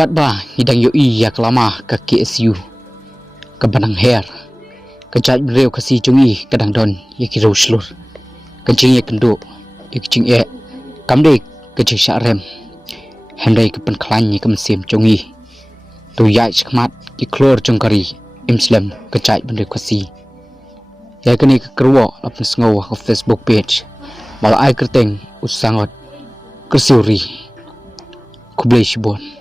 kat ba hidang yo yak lama ka KSU ka banang her ka jaj breu ka si chungi kadang don yaki roslur ka jing yak ndo yak jing e kamde ka jing sha rem hendai ka pan khlan ni kam sem chungi tu yai chmat ki klor chungkari imslam ka jaj bande ka si ya kani ka kruwa apn sngo ka Facebook page bal ai kerteng usangot kursiuri kublei shibon